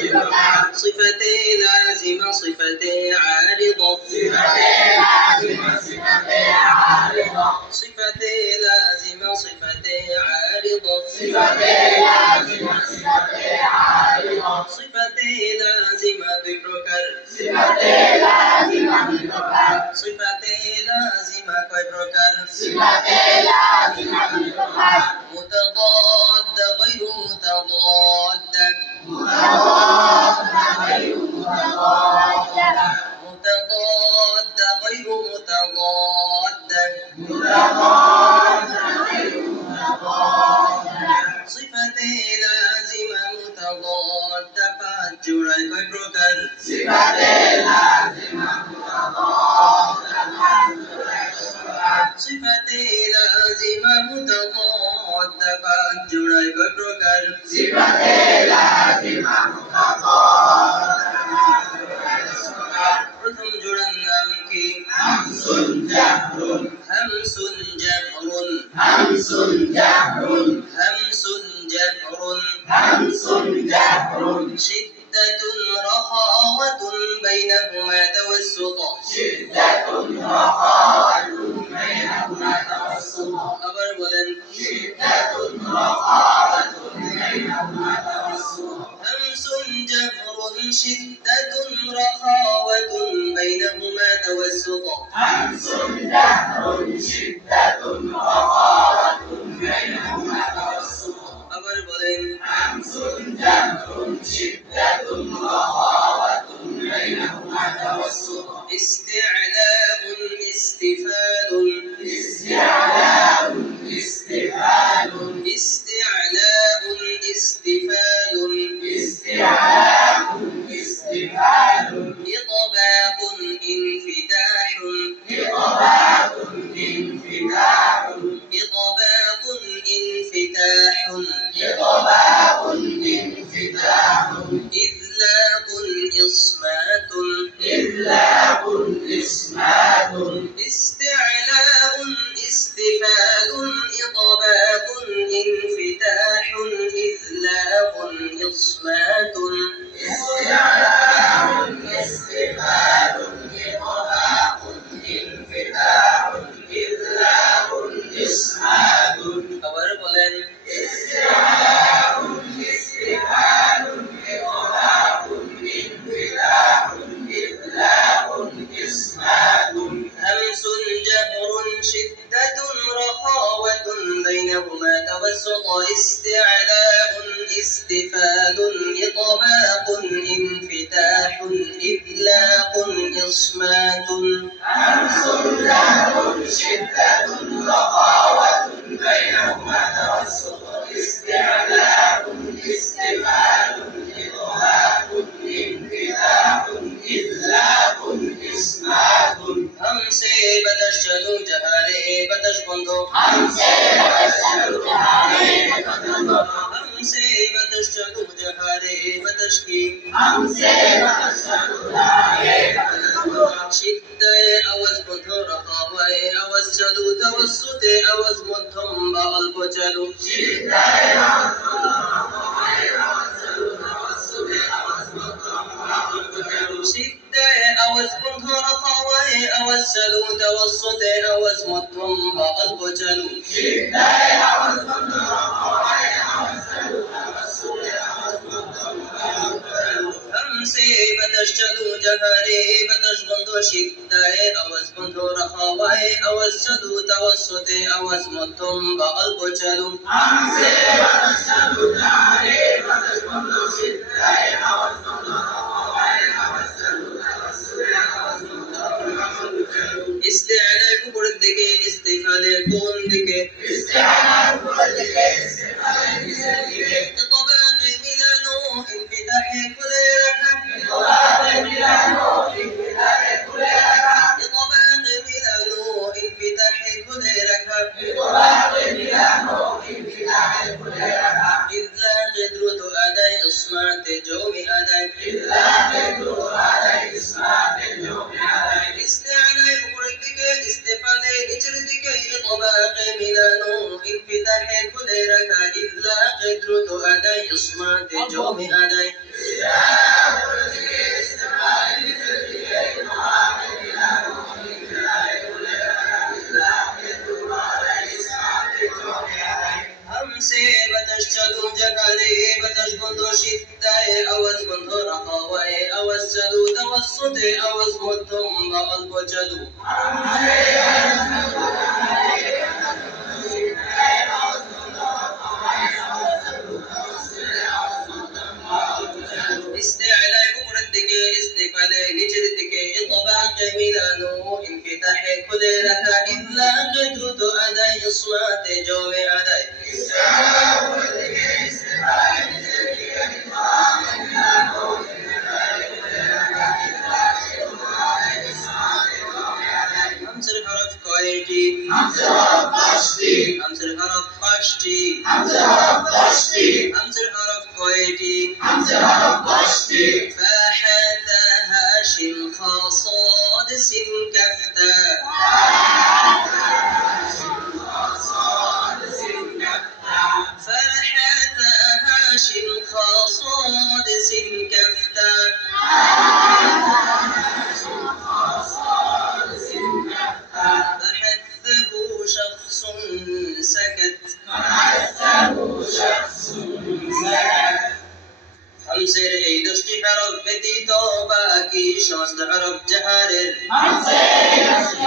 صفتي لازمة صفتي عارضة صفتي لازمة صفتي عارضة صفتي لازمة ذكرك صفتي لازمة كبرك متضاد غير متضاد متضاد غير متضاد صفتي لازمة متضاد فجر كبرك صفتي لازمة متضاد فجر كبرك প্রথম জোড়ার নাম কি همس جهر شدة رخاوة بينهما توسط আবার বলেন همس جهر شدة رخاوة بينهما توسط আবার বলেন استعلاء استفال استعلاء استفال إطباق انفتاح إطباق انفتاح إذلاق إصمات استعلاء استفال إطباق انفتاح إذلاق إصمات আবার বলেন همس جهر شدة رخاوة بينهما توسط استعلاء استفال إطباق انفتاح إذلاق إصمات همس جهر شدة رخاوة بينهما توسط استعلاء استفال إطباق انفتاح إذلاق إصمات हमसे बतश चलू जहारे बतश बंधो हमसे बतश चलू जहारे बतश की शिद्दे आवाज बंधो रखावाए आवाज चलू तवस्सुते आवाज मध्यम বা অল্প চলু শিদ্দায় আওয়াজ বন্ধ রখাওয়ায় আওয়াজ চালু তাওয়াসসুতে আওয়াজ মধ্যম বা অল্প চালু শিদ্দায় আওয়াজ বন্ধ রখাওয়ায় আওয়াজ চালু তাওয়াসসুতে আওয়াজ মধ্যম বা অল্প চালু हमसे बतश चलू जहारे बतश बंध শিদ্দায় আওয়াজ বন্ধ রখাওয়ায় আওয়াজ চালু তাওয়াসসুতে আওয়াজ মধ্যম বা অল্প চালু हमसे बतश चलू जहारे बतश बंध শিদ্দায় আওয়াজ বন্ধ استعلاء উপর দিকে ইস্তিফালে কোন দিকে استعلاء উপর দিকে ইস্তিফালে নিচের দিকে ইতবাক মিলানো ইনফিতাহে খুলে রাখা ইতবাক মিলানো ইনফিতাহে খুলে রাখা ইতবাক মিলানো ইনফিতাহে খুলে রাখা ইতবাক মিলানো ইনফিতাহে খুলে রাখা ইদলাক দ্রুত আদায় ইসমাত জমি আদায় ইদলাক দ্রুত আদায় ইসমাত জমি আদায় استعلاء উপর দিকে ইস্তিফালে নিচের দিকে ইতবাক মিলানো ইনফিতাহে খুলে রাখা ইদলাক দ্রুত আদায় ইসমাত জমি আদায় সিদ্ধায় আওয়াজ বন্ধ রাখা হয় আওয়াজ চালু তাওয়াসসুতে আওয়াজ মধ্যম বা অল্প চালু استعلاء উপরের দিকে استفاله নিচের দিকে إطباق মিলানো انفتاح كل ركع إطلاق দ্রুত আদায় ইসলাত জমে আদায় استعلاء উপরের দিকে استفاله নিচের দিকে إطباق মিলানো همزة الحرف কয়টি همزة الحرف পাঁচটি همزة الحرف পাঁচটি همزة الحرف পাঁচটি همزة الحرف কয়টি همزة الحرف পাঁচটি فحتها شين خا صاد سين كاف تاء فحتها شين خا صاد سين كاف تاء فحثه شخص سكت همزের এই 10টি হরফ ব্যতীত বাকি সমস্ত হরফ জাহারের همزের এই 10টি